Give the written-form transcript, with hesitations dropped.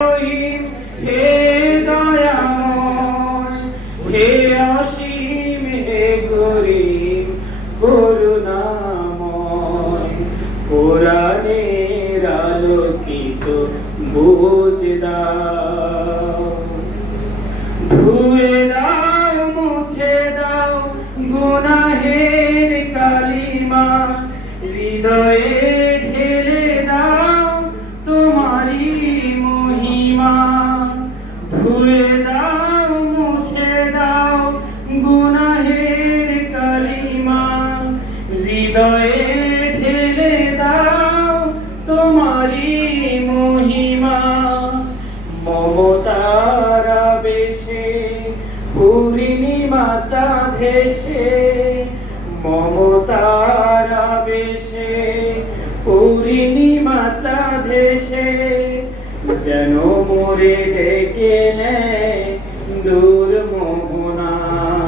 রহিম হে দয়াময়, হে অসীম, হে গরীব করুণাময়, কোরআনের আলোকিত বুঝ দাও, ধুয়ে দাও মুছে দাও গুনাহের কালিমা, হৃদয়ে ঢেলে দাও তোমারই মহিমা। ধুয়ে দাও মুছে দাও গুনাহের কালিমা, হৃদয়ে ঢেলে দাও তোমারই মহিমা। মমতার আবেশে পূর্ণিমা চাঁদ হেসে, মমতার আবেশে পূর্ণিমা চাঁদ হেসে, যেন মোরে ডেকে নেয় দূর মোহনা।